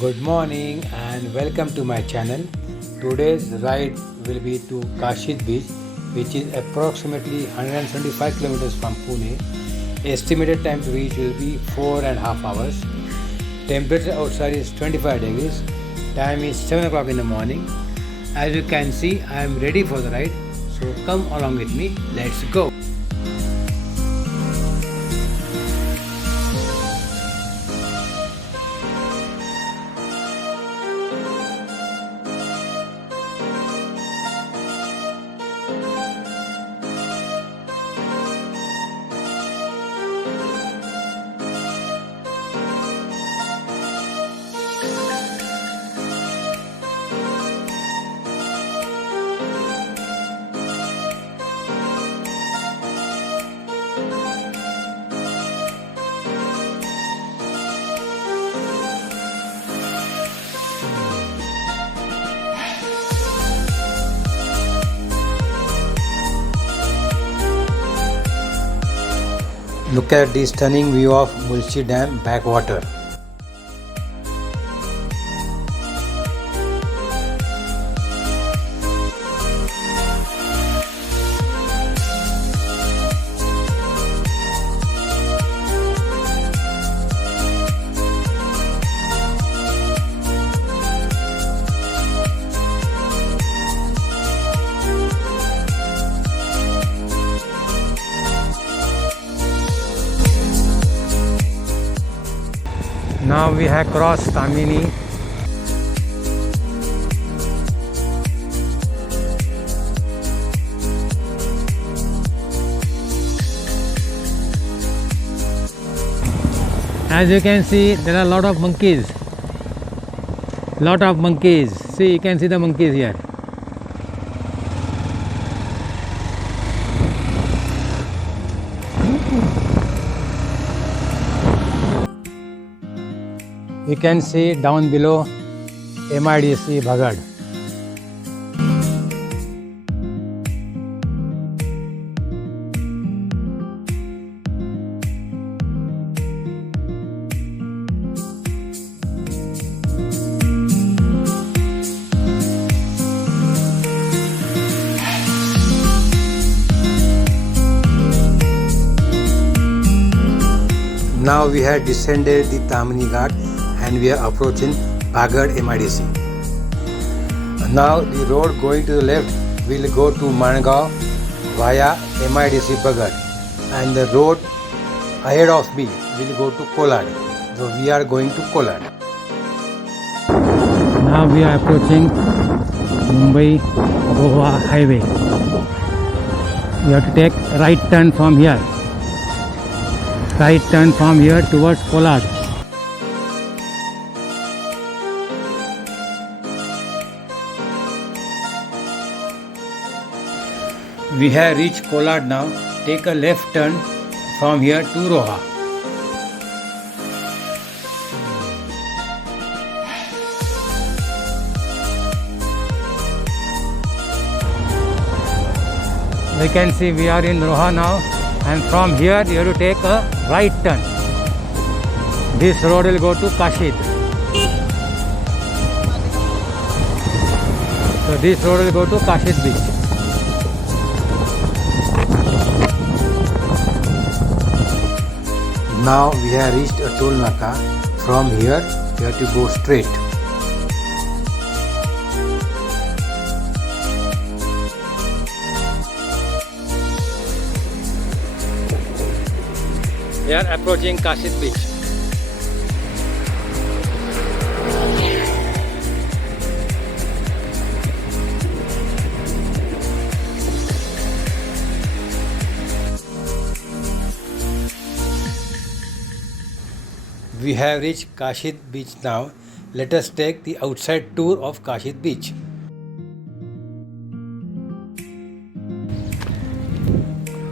Good morning and welcome to my channel. Today's ride will be to Kashid Beach, which is approximately 125 kilometers from Pune. Estimated time to reach will be 4.5 hours. Temperature outside is 25 degrees. Time is 7 o'clock in the morning. As you can see, I am ready for the ride. So come along with me. Let's go. Look at the stunning view of Mulchi Dam backwater. Now we have crossed Tamini. As you can see, there are a lot of monkeys. See, you can see the monkeys here. You can see down below MIDC Bhagad. Now we have descended the Tamini Ghat and we are approaching Bhagad MIDC. Now the road going to the left will go to Mangaon via MIDC Bhagad, and the road ahead of me will go to Kolad. So we are going to Kolad. Now we are approaching Mumbai-Goa highway. You have to take right turn from here. Right turn from here towards Kolad. We have reached Kolad now. Take a left turn from here to Roha. You can see we are in Roha now, and from here you have to take a right turn. This road will go to Kashid. So this road will go to Kashid Beach. Now we have reached a toll naka. From here you have to go straight. We are approaching Kashid Beach. We have reached Kashid Beach now. Let us take the outside tour of Kashid Beach.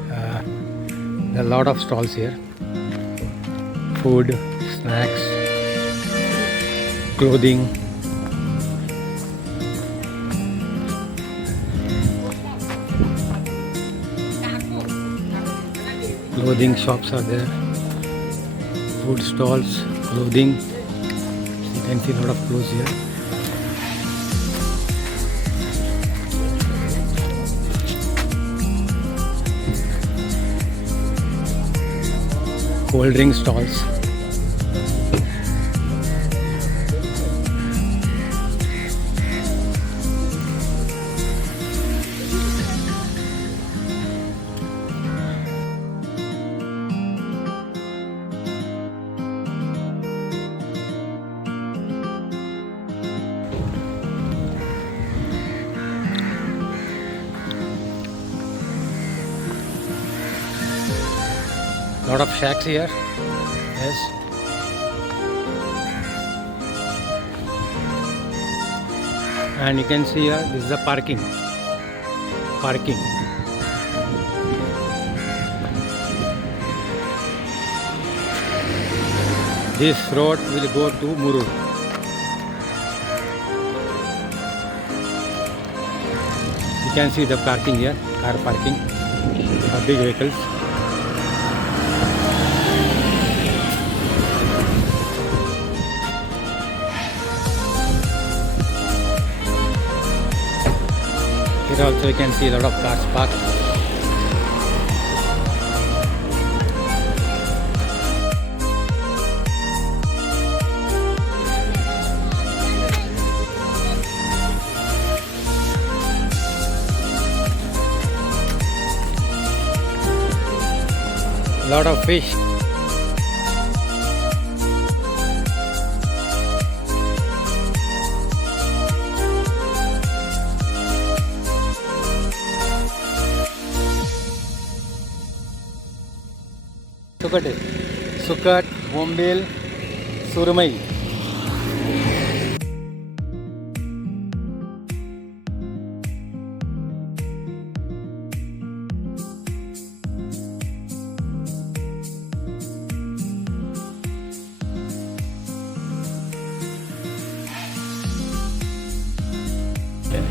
There are a lot of stalls here. Food, snacks, clothing. Clothing shops are there. Food stalls, clothing. You can see a lot of clothes here. Cold drink stalls. Lot of shacks here. Yes. And you can see here, this is the parking. This road will go to Murud. You can see the parking here, car parking for big vehicles. Here also you can see a lot of cars parked. Lot of fish. Sukat, Bombil, Surmai.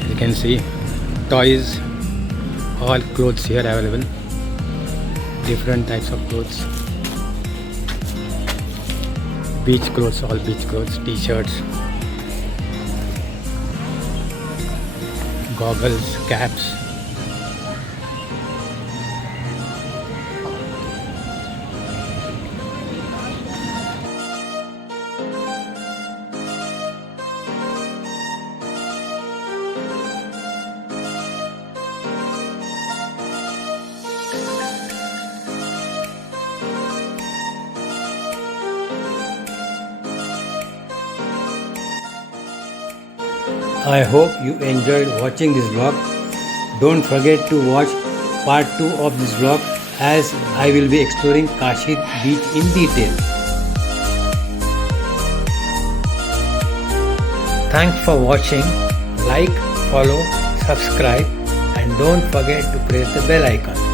You can see toys, all clothes here available. Different types of clothes. Beach clothes, all beach clothes, t-shirts, goggles, caps. I hope you enjoyed watching this vlog. Don't forget to watch part 2 of this vlog as I will be exploring Kashid beach in detail. Thanks for watching. Like, follow, subscribe and don't forget to press the bell icon.